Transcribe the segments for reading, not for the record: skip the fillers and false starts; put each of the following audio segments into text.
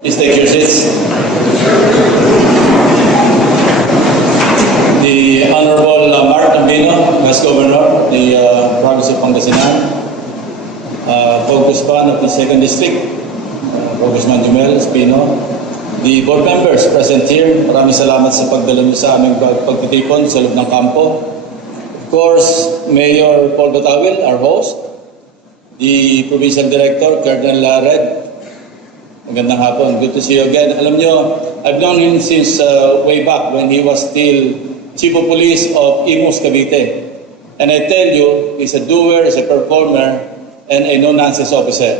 Please take your seats. The Honorable Mark Tambino, Vice Governor, the province of Pangasinan, Congressman of the 2nd District, Congressman Jumel Espino, the board members present here, maraming salamat sa pagdala niyo sa aming pagtitipon sa loob ng kampo. Of course, Mayor Paul Batawil, our host, the Provincial Director, Colonel Red. Magandang hapon. Good to see you again. Alam nyo, I've known him since way back when he was still Chief of Police of Imus, Cavite. And I tell you, he's a doer, he's a performer, and a no-nonsense officer.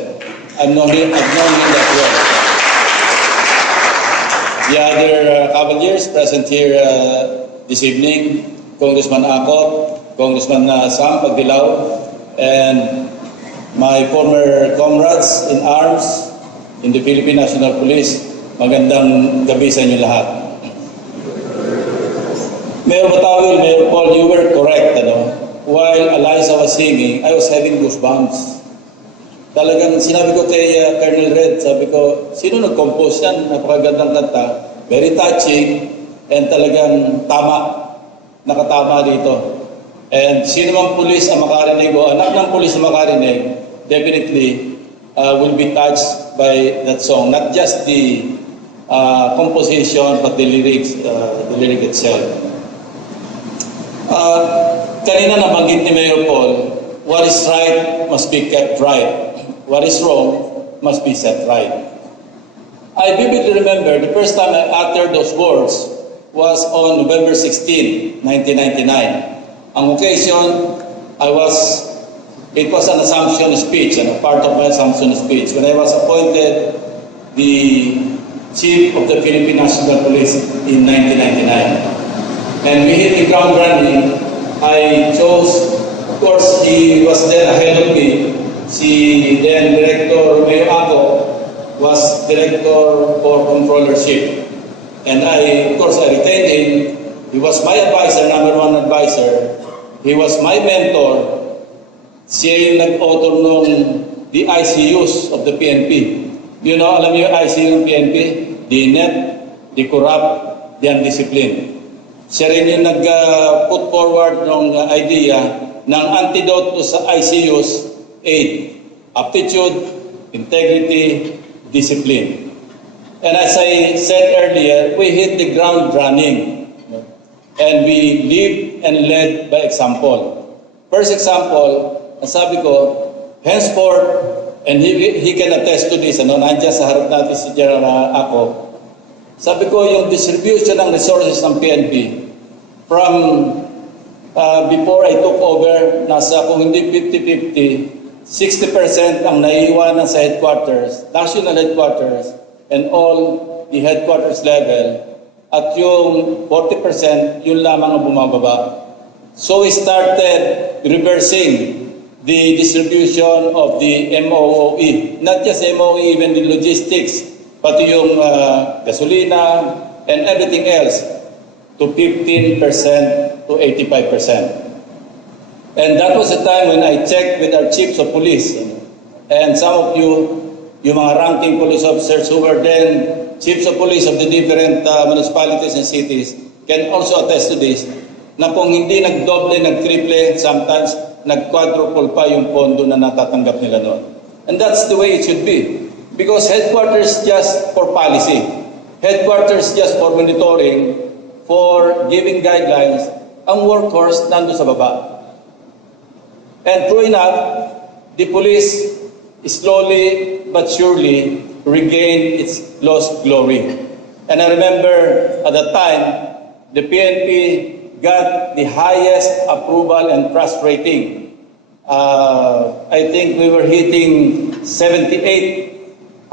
I've known him that well. The other cavaliers present here this evening, Congressman Akot, Congressman Sam Pagdilaw, and my former comrades in arms in the Philippine National Police. Magandang gabi sa inyo lahat. Mayor Batawil, Mayor Paul, you were correct. While Eliza was singing, I was having goosebumps. Talagang sinabi ko kay Colonel Red, sabi ko, sino nag-compose yan? Napakagandang kanta, very touching, and talagang tama, nakatama dito. And sino mang pulis ang makarinig o anak ng pulis na makarinig, definitely will be touched by that song. Not just the composition, but the lyric itself. Kanina nabanggit ni Mayor Paul, what is right must be kept right. What is wrong must be set right. I vividly remember the first time I uttered those words was on November 16, 1999. Ang occasion, it was an assumption speech, and a part of my assumption speech, when I was appointed the Chief of the Philippine National Police in 1999. And we hit the ground running. I chose, of course, he was then ahead of me. Si then Director Romeo Ako was Director for Controllership. And of course, I retained him. He was my advisor, number one advisor. He was my mentor. Siya yung nag-author nung the ICUs of the PNP. You know, alam niyo yung ICU ng PNP? The inept, the corrupt, the undisciplined. Siya rin yung nag-put forward ng idea ng antidote to sa ICUs, 8, aptitude, integrity, discipline. And as I said earlier, we hit the ground running. And we live and led by example. First example, sabi ko, henceforth, and he can attest to this, nandiyan sa harap natin si General Ako, sabi ko, yung distribution ng resources ng PNP from before I took over, nasa kung hindi 50-50, 60% ang naiiwanan sa headquarters, national headquarters, and all the headquarters level, at yung 40%, yun lamang ang bumababa. So we started reversing the distribution of the MOOE. Not just MOE, even the logistics, pati yung gasolina and everything else to 15% to 85%. And that was the time when I checked with our chiefs of police. And some of you, yung mga ranking police officers who were then chiefs of police of the different municipalities and cities can also attest to this, na kung hindi nagdoble, nagtriple, sometimes nag-quadruple pa yung pondo na natatanggap nila noon. And that's the way it should be. Because headquarters just for policy. Headquarters just for monitoring, for giving guidelines. Ang workforce nandun sa baba. And true enough, the police slowly but surely regained its lost glory. And I remember at that time, the PNP got the highest approval and trust rating. I think we were hitting 73%.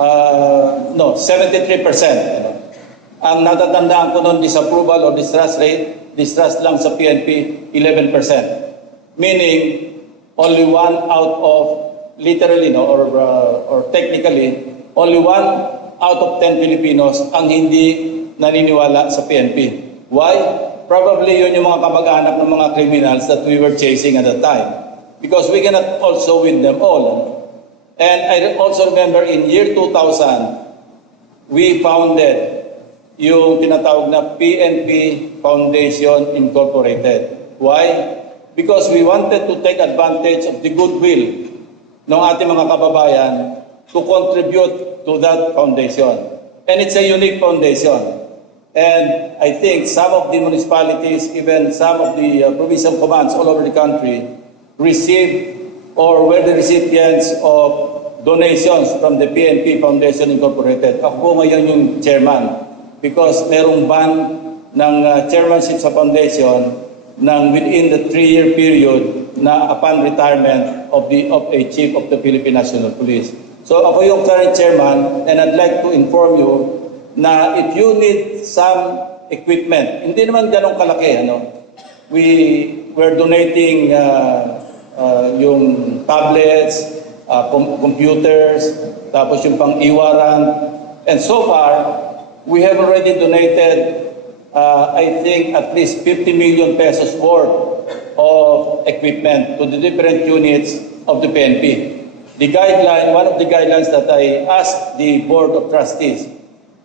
Ang natatandaan ko noon, disapproval or distrust rate, distrust lang sa PNP, 11%. Meaning, only 1 out of, literally, or technically, only 1 out of 10 Filipinos ang hindi naniniwala sa PNP. Why? Probably yun yung mga kamag-anak ng mga criminals that we were chasing at the time. Because we cannot also win them all. And I also remember in year 2000, we founded yung tinatawag na PNP Foundation Incorporated. Why? Because we wanted to take advantage of the goodwill ng ating mga kababayan to contribute to that foundation. And it's a unique foundation. And I think some of the municipalities, even some of the provincial commands all over the country, received or were the recipients of donations from the PNP Foundation Incorporated. Ako po ngayon yung chairman because merong ban ng chairmanship sa foundation ng within the 3-year period na upon retirement of a chief of the Philippine National Police. So ako yung current chairman and I'd like to inform you na if you need some equipment, hindi naman ganong kalaki, we're donating yung tablets, computers, tapos yung pang-iwaran. And so far, we have already donated, I think, at least 50 million pesos worth of equipment to the different units of the PNP. The guideline, one of the guidelines that I asked the Board of Trustees,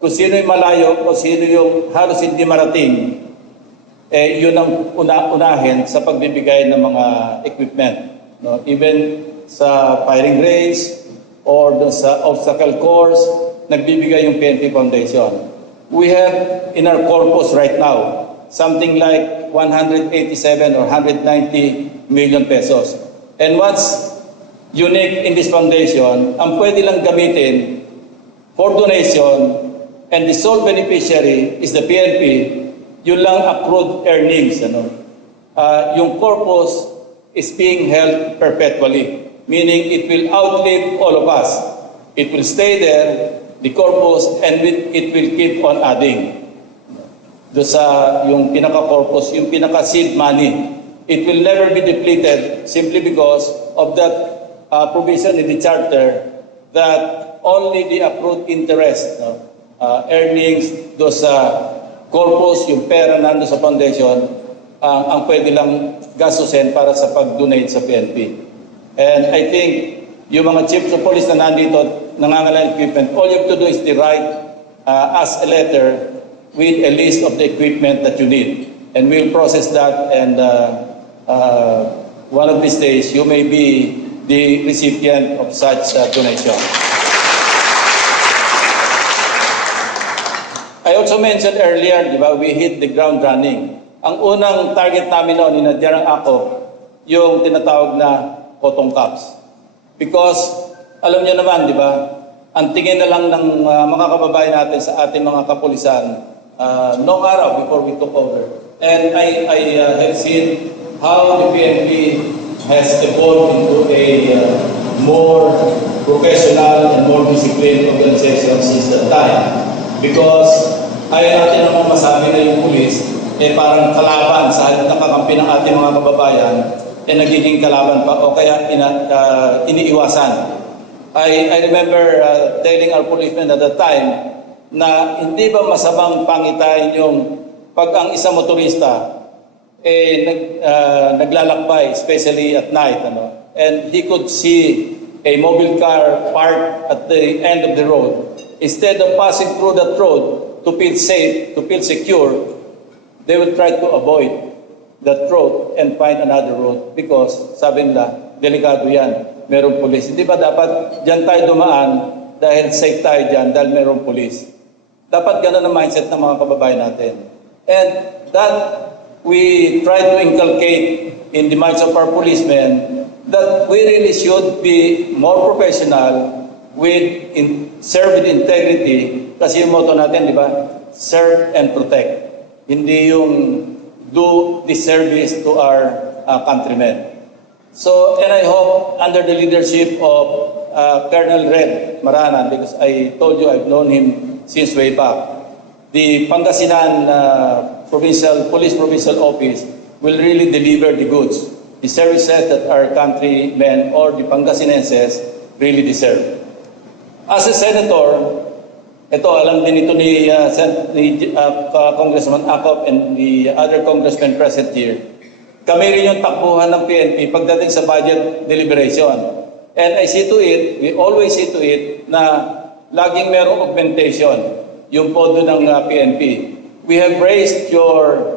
kung sino yung malayo, kung sino yung halos hindi marating, yun ang unahin sa pagbibigay ng mga equipment. Even sa firing range or sa obstacle course, nagbibigay yung PNP Foundation. We have in our corpus right now something like 187 or 190 million pesos. And what's unique in this foundation, ang pwede lang gamitin for donation and the sole beneficiary is the PNP, yun lang accrued earnings. Yung corpus is being held perpetually, meaning it will outlive all of us. It will stay there, the corpus, and it will keep on adding. Do sa yung pinaka-corpus, yung pinaka-seed money, it will never be depleted simply because of that provision in the charter that only the accrued interest, earnings do sa corpus, yung pera nando sa foundation, ang pwede lang gastusin para sa pag-donate sa PNP. And I think yung mga chiefs of police na nandito, nangangailangan equipment, all you have to do is to write us a letter with a list of the equipment that you need. And we'll process that, and one of these days, you may be the recipient of such donation. I also mentioned earlier, di ba, we hit the ground running. Ang unang target namin noon, inadyan ako, yung tinatawag na cotton cups. Because, alam niyo naman, di ba, ang tingin na lang ng mga kababayan natin sa ating mga kapulisan noong araw before we took over. And I have seen how the PNP has evolved into a more professional and more disciplined organization since that time. Because ayaw natin naman masabi na yung pulis parang kalaban sa halip na kakampi ng ating mga kababayan nagiging kalaban pa o kaya iniiwasan. I remember telling our policemen at that time na hindi ba masamang pangitain yung pag ang isang motorista naglalakbay, especially at night, and he could see a mobile car parked at the end of the road. Instead of passing through that road to feel safe, to feel secure, they would try to avoid that road and find another road because sabi nila, delikado yan, merong pulis. Hindi ba dapat dyan tayo dumaan dahil safe tayo dyan dahil merong pulis? Dapat ganun ang mindset ng mga kababayan natin. And that we try to inculcate in the minds of our policemen that we really should be more professional serve with integrity, kasi yung motto natin, di ba? Serve and protect. Hindi yung do disservice to our countrymen. So, and I hope under the leadership of Colonel Red Maranan, because I told you I've known him since way back, the Pangasinan Police Provincial Office will really deliver the goods, the services that our countrymen or the Pangasinenses really deserve. As a senator, ito alam din ito ni Congressman Acop and the other congressmen present here. Kami rin yung takbuhan ng PNP pagdating sa budget deliberation. And I see to it, we always see to it na laging merong augmentation, yung pondo ng PNP. We have raised your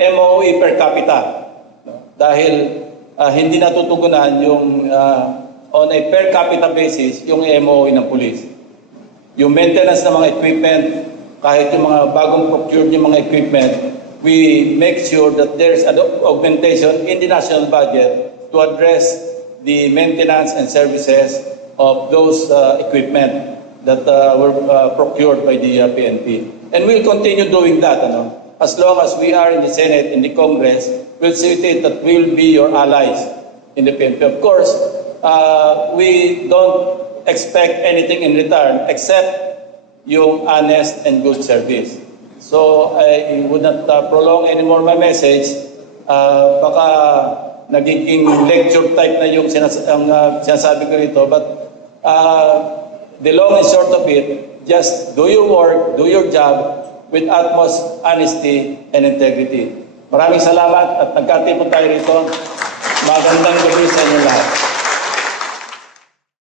MOE per capita, no? Dahil hindi natutugunan yung on a per capita basis yung MOE ng police. Yung maintenance ng mga equipment, kahit yung mga bagong procured yung mga equipment, we make sure that there's an augmentation in the national budget to address the maintenance and services of those equipment that were procured by the PNP. And we'll continue doing that. As long as we are in the Senate, in the Congress, we'll see to it that we will be your allies in the PNP. Of course, we don't expect anything in return except yung honest and good service. So I would not prolong anymore my message. Baka nagiging lecture type na yung sinasabi ko rito. But the long and short of it, just do your work, do your job with utmost honesty and integrity. Maraming salamat at nagkatipon tayo rito. Magandang gabi sa inyo lahat.